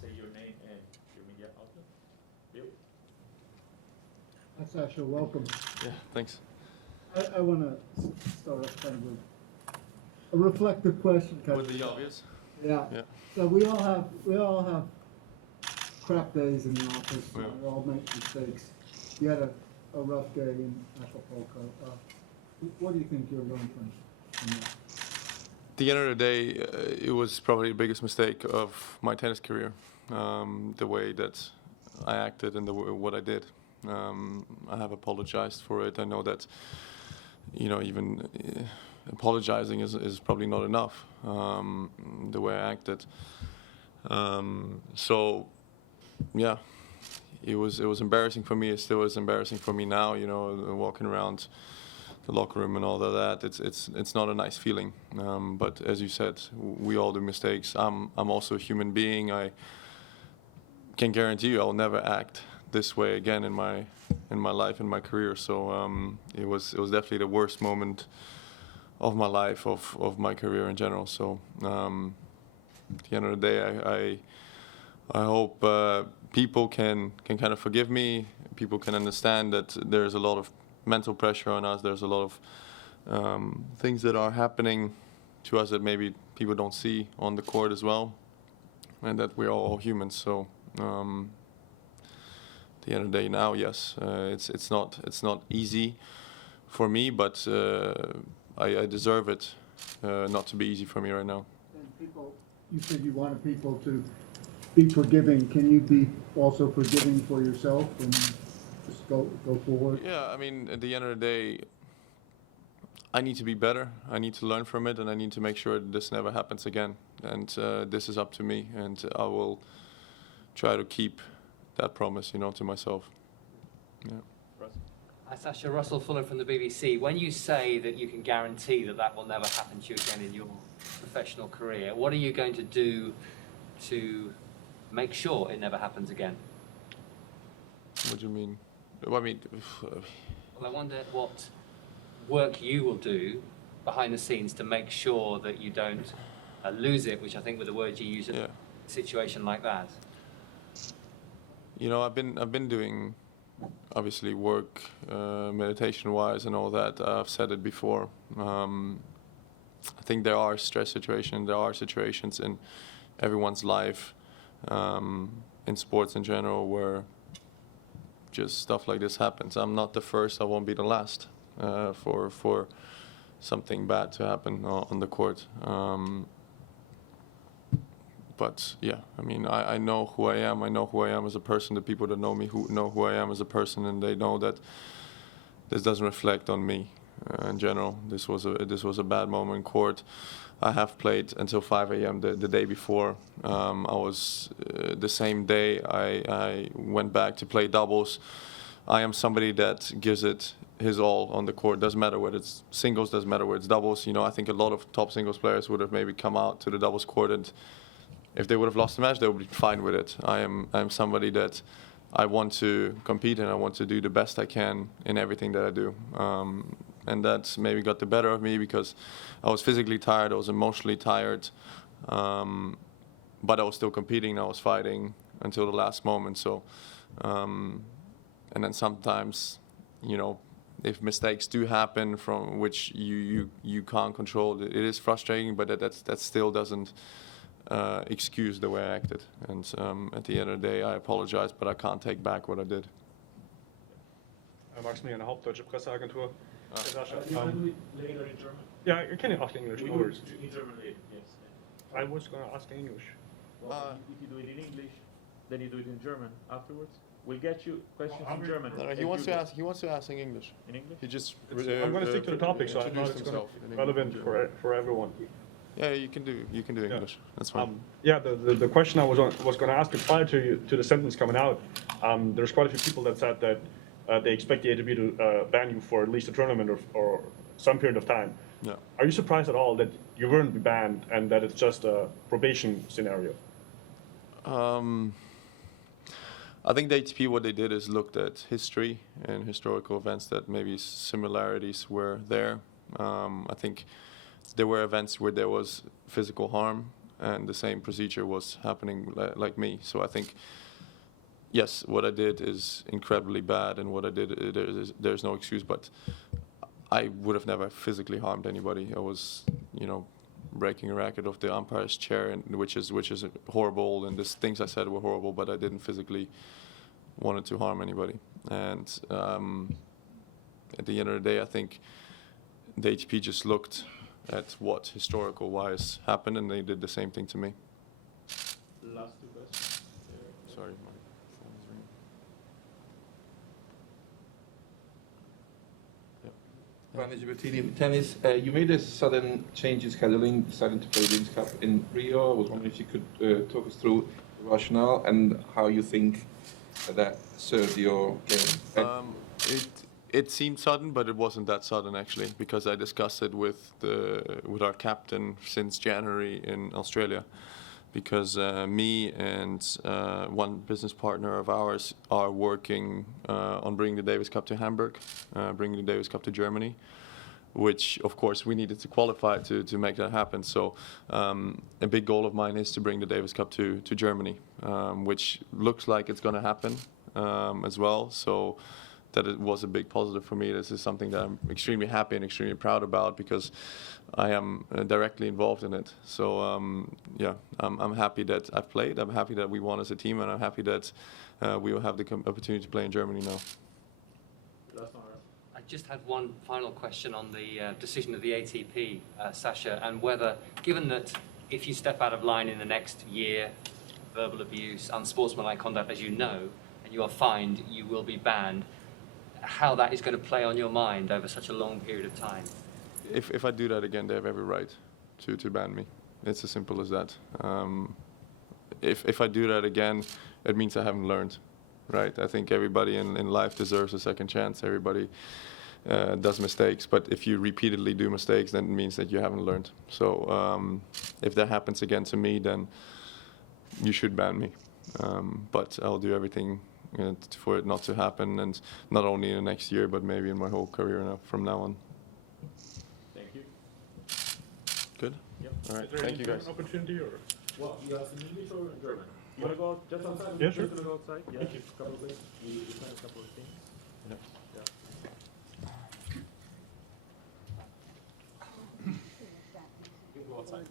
say your name and your media outlet. Bill? Hi, Sasha, welcome. Yeah, thanks. I want to start off kind of with a reflective question. With the obvious? Yeah. Yeah. So we all have crap days in the office. Yeah. We all make mistakes. You had a rough day in Acapulco. What do you think you'll learn from that? At the end of the day, it was probably the biggest mistake of my tennis career. The way that I acted and what I did. I have apologized for it. I know that, even apologizing is probably not enough. The way I acted. So, yeah, it was embarrassing for me. It still is embarrassing for me now. Walking around the locker room and all of that. It's not a nice feeling. But as you said, we all do mistakes. I'm also a human being. I can guarantee you I'll never act this way again in my life, in my career. So it was definitely the worst moment of my life, of my career in general. So at the end of the day, I hope people can kind of forgive me. People can understand that there's a lot of mental pressure on us. There's a lot of things that are happening to us that maybe people don't see on the court as well, and that we're all humans. So at the end of the day, now, yes, it's not easy for me, but I deserve it not to be easy for me right now. And people, you said you wanted people to be forgiving. Can you be also forgiving for yourself and just go forward? Yeah, I mean, at the end of the day, I need to be better. I need to learn from it, and I need to make sure that this never happens again. And this is up to me, and I will try to keep that promise, to myself. Yeah. Hi, Sasha. Russell Fuller from the BBC. When you say that you can guarantee that will never happen to you again in your professional career, what are you going to do to make sure it never happens again? What do you mean? Well, I wonder what work you will do behind the scenes to make sure that you don't lose it, which I think were the words you used in a situation like that. I've been doing, obviously, work, meditation-wise and all that. I've said it before. I think there are stress situations. There are situations in everyone's life, in sports in general, where just stuff like this happens. I'm not the first. I won't be the last for something bad to happen on the court. But yeah, I mean, I know who I am. I know who I am as a person. The people that know me know who I am as a person, and they know that this doesn't reflect on me in general. This was a bad moment in court. I have played until 5 a.m. the day before. I was the same day I went back to play doubles. I am somebody that gives it his all on the court. Doesn't matter whether it's singles, doesn't matter whether it's doubles. I think a lot of top singles players would have maybe come out to the doubles court, and if they would have lost the match, they would be fine with it. I'm somebody that I want to compete, and I want to do the best I can in everything that I do. And that's maybe got the better of me because I was physically tired, I was emotionally tired, but I was still competing, I was fighting until the last moment. So, and then sometimes, if mistakes do happen from which you can't control, it is frustrating, but that still doesn't excuse the way I acted. And at the end of the day, I apologize, but I can't take back what I did. Maximilian Haupt, Deutsche Presseagentur. Sascha, You can do it later in German. yeah, you can ask English. We No do worries. it in German later, yes. I was going to ask English. Well, if you do it in English, then you do it in German afterwards. We'll get you questions in German. No, he wants to ask. He wants to ask in English. In English? He just. I'm going to stick to the topic, so I know it's going to be relevant for everyone. Yeah, you can do English. Yeah. That's fine. Yeah, the question I was going to ask you prior to the sentence coming out, there's quite a few people that said that they expect the ATP to ban you for at least a tournament or some period of time. Yeah. Are you surprised at all that you weren't banned and that it's just a probation scenario? I think the ATP, what they did is looked at history and historical events that maybe similarities were there. I think there were events where there was physical harm, and the same procedure was happening like me. So I think, yes, what I did is incredibly bad, and what I did, there's no excuse, but I would have never physically harmed anybody. I was, breaking a racket off the umpire's chair, and which is horrible, and the things I said were horrible, but I didn't physically wanted to harm anybody. And at the end of the day, I think the ATP just looked at what historical wise happened, and they did the same thing to me. Last two questions. Sorry, my phone is ringing. Vanessa Bertini, tennis. You made a sudden change in scheduling, deciding to play the Davis Cup in Rio. I was wondering if you could talk us through the rationale and how you think that served your game. It seemed sudden, but it wasn't that sudden actually, because I discussed it with our captain since January in Australia, because me and one business partner of ours are working on bringing the Davis Cup to Hamburg, bringing the Davis Cup to Germany, which of course we needed to qualify to make that happen. So a big goal of mine is to bring the Davis Cup to Germany, which looks like it's going to happen as well. So that it was a big positive for me. This is something that I'm extremely happy and extremely proud about, because I am directly involved in it. So yeah, I'm happy that I've played. I'm happy that we won as a team, and I'm happy that we will have the opportunity to play in Germany now. Last one, Ralph. I just had one final question on the decision of the ATP, Sasha, and whether, given that if you step out of line in the next year, verbal abuse, unsportsmanlike conduct, as you know, and you are fined, you will be banned, how that is going to play on your mind over such a long period of time. If I do that again, they have every right to ban me. It's as simple as that. If I do that again, it means I haven't learned, right? I think everybody in life deserves a second chance. Everybody does mistakes, but if you repeatedly do mistakes, then it means that you haven't learned. So if that happens again to me, then you should ban me. But I'll do everything for it not to happen, and not only in the next year, but maybe in my whole career from now on. Thank you. Good? Yep. All right, Is there thank any you guys. German opportunity or? Well, you have in English or in German? You want to go just outside? Yeah, sure. Just to go outside? Yeah, Thank you. a couple of things. We find a couple of things. Yeah. Yeah. You can go outside.